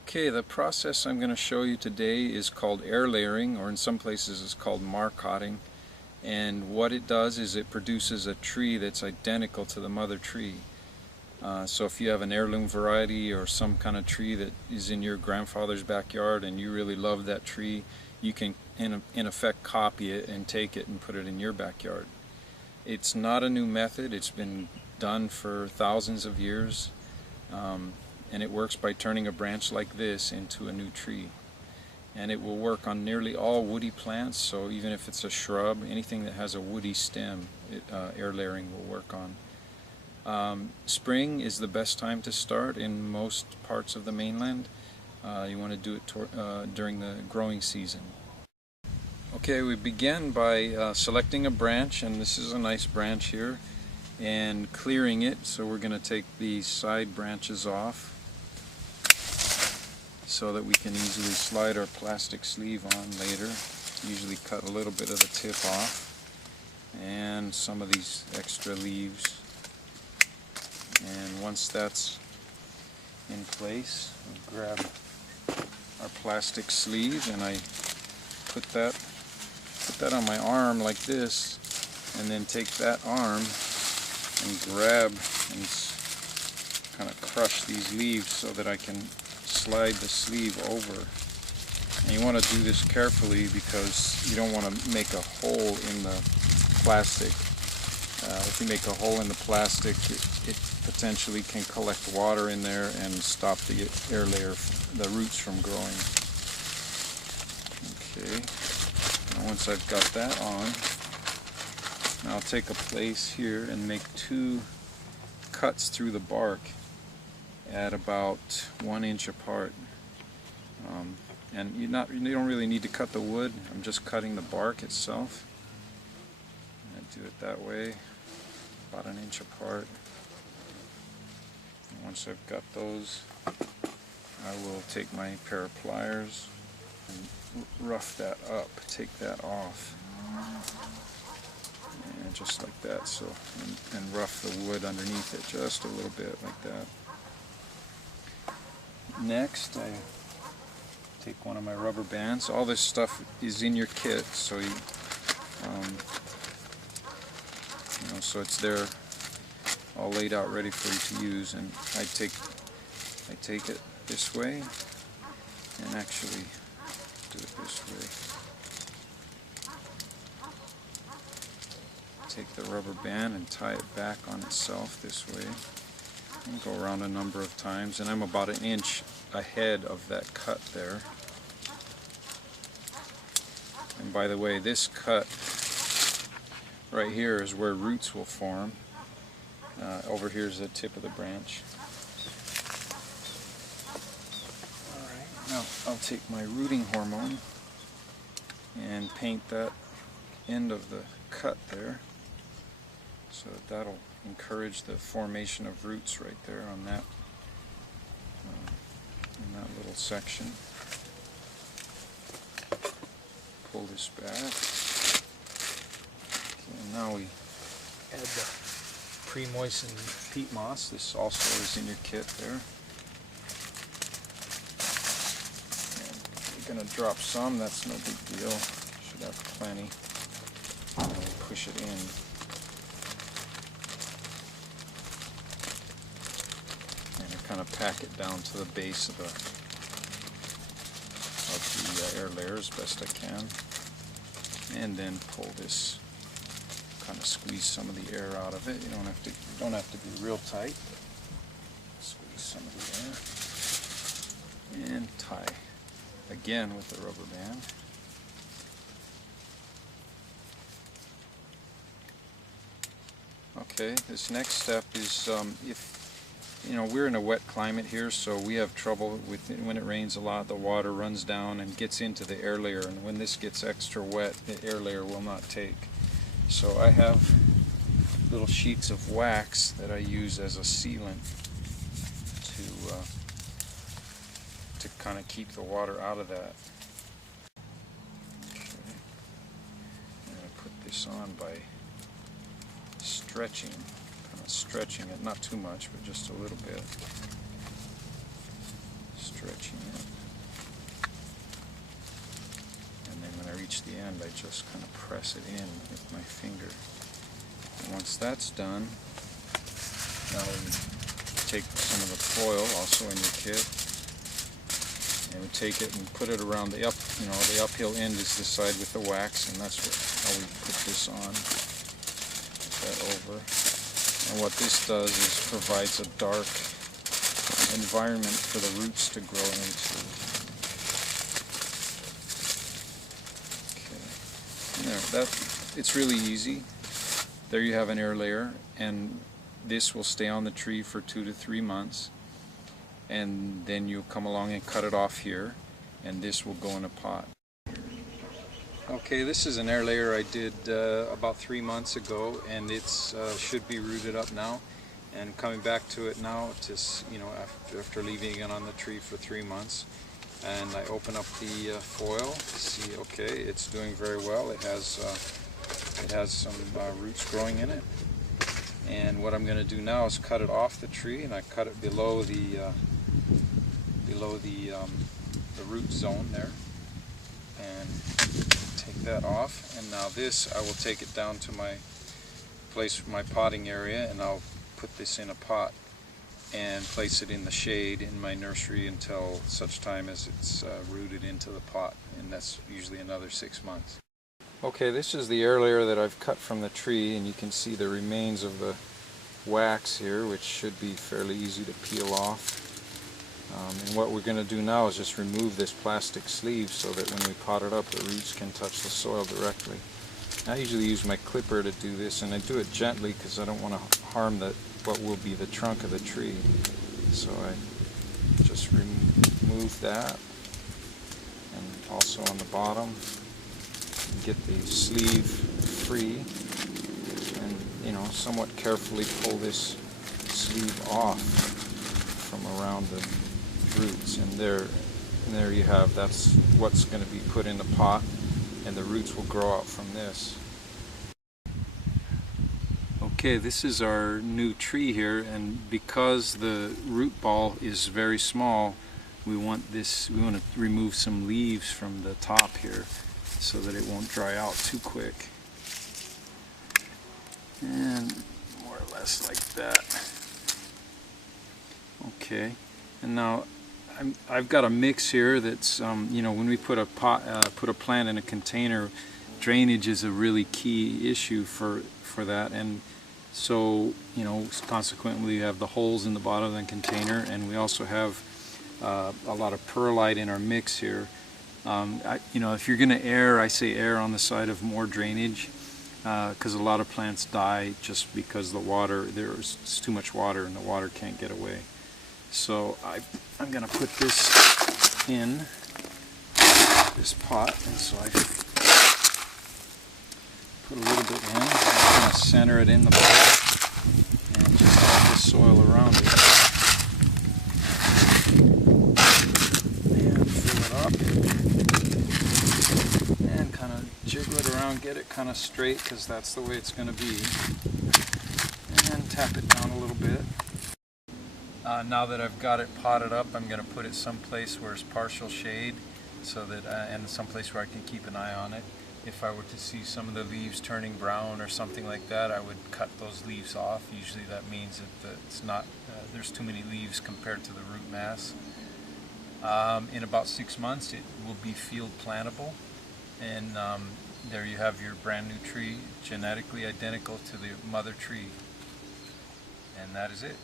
Okay, the process I'm going to show you today is called air layering, or in some places it's called marcotting. And what it does is it produces a tree that's identical to the mother tree. So if you have an heirloom variety or some kind of tree that is in your grandfather's backyard and you really love that tree, you can in effect copy it and take it and put it in your backyard. It's not a new method. It's been done for thousands of years. And it works by turning a branch like this into a new tree. And it will work on nearly all woody plants, so even if it's a shrub, anything that has a woody stem, air layering will work on. Spring is the best time to start in most parts of the mainland. You want to do it during the growing season. Okay, we begin by selecting a branch, and this is a nice branch here, and clearing it. So we're going to take these side branches off so that we can easily slide our plastic sleeve on later. Usually cut a little bit of the tip off and some of these extra leaves. And once that's in place, we grab our plastic sleeve, and I put that on my arm like this, and then take that arm and grab and kind of crush these leaves so that I can slide the sleeve over. And you want to do this carefully because you don't want to make a hole in the plastic. If you make a hole in the plastic, it potentially can collect water in there and stop the air layer, the roots from growing. Okay, now once I've got that on, now I'll take a place here and make two cuts through the bark at about 1 inch apart. And you don't really need to cut the wood. I'm just cutting the bark itself. I do it that way, about 1 inch apart. And once I've got those, I will take my pair of pliers and rough that up, take that off. And just like that, so, and rough the wood underneath it just a little bit like that. Next, I take one of my rubber bands. All this stuff is in your kit, so so it's there, all laid out, ready for you to use. And I take it this way, and actually do it this way. Take the rubber band and tie it back on itself this way. And go around a number of times, and I'm about 1 inch ahead of that cut there. And by the way, this cut right here is where roots will form. Over here is the tip of the branch. Alright, now I'll take my rooting hormone and paint that end of the cut there, so that'll encourage the formation of roots right there on that in that little section. Pull this back. Okay, and now we add the pre-moistened peat moss. This also is in your kit there. And you're going to drop some, that's no big deal. Should have plenty. And then push it in. Kind of pack it down to the base of the air layer as best I can, and then pull this, kind of squeeze some of the air out of it. You don't have to be real tight, but squeeze some of the air, and tie again with the rubber band. Okay, this next step is if we're in a wet climate here, so we have trouble with it. When it rains a lot, the water runs down and gets into the air layer, and when this gets extra wet, the air layer will not take. So I have little sheets of wax that I use as a sealant to kind of keep the water out of that. Okay. I'm going to put this on by stretching it, not too much, but just a little bit. stretching it. And then when I reach the end, I just kind of press it in with my finger. And once that's done, now we take some of the foil, also in your kit, and we take it and put it around the the uphill end is the side with the wax, and that's how we put this on. Put that over. And what this does is provides a dark environment for the roots to grow into. Okay. There, it's really easy. There you have an air layer, and this will stay on the tree for 2 to 3 months, and then you'll come along and cut it off here, and this will go in a pot. Okay, this is an air layer I did about 3 months ago, and it's should be rooted up now. And coming back to it now, after leaving it on the tree for 3 months, and I open up the foil. See, okay, it's doing very well. It has some roots growing in it. And what I'm going to do now is cut it off the tree, and I cut it below the root zone there, and take that off. And now this, I will take it down to my place, my potting area, and I'll put this in a pot and place it in the shade in my nursery until such time as it's rooted into the pot, and that's usually another 6 months. Okay, this is the air layer that I've cut from the tree, and you can see the remains of the wax here, which should be fairly easy to peel off. And what we're going to do now is just remove this plastic sleeve so that when we pot it up, the roots can touch the soil directly. I usually use my clipper to do this, and I do it gently because I don't want to harm what will be the trunk of the tree. So I just remove that, and also on the bottom, get the sleeve free, and somewhat carefully pull this sleeve off from around the roots, and there you have, that's what's going to be put in the pot, and the roots will grow out from this. Okay, this is our new tree here, and because the root ball is very small, we want to remove some leaves from the top here so that it won't dry out too quick. And more or less like that. Okay, and now I've got a mix here that's when we put a plant in a container, drainage is a really key issue for that, and so consequently we have the holes in the bottom of the container, and we also have a lot of perlite in our mix here. If you're going to err, I say err on the side of more drainage, because a lot of plants die just because there's too much water and the water can't get away. So I'm going to put this in this pot, and so I put a little bit in, I'm going to center it in the pot, and just add the soil around it. And fill it up, and kind of jiggle it around, get it kind of straight, because that's the way it's going to be. And then tap it down a little bit. Now that I've got it potted up, I'm going to put it someplace where it's partial shade, so that and someplace where I can keep an eye on it. If I were to see some of the leaves turning brown or something like that, I would cut those leaves off. Usually that means that it's not there's too many leaves compared to the root mass. In about 6 months, it will be field plantable, and there you have your brand new tree, genetically identical to the mother tree, and that is it.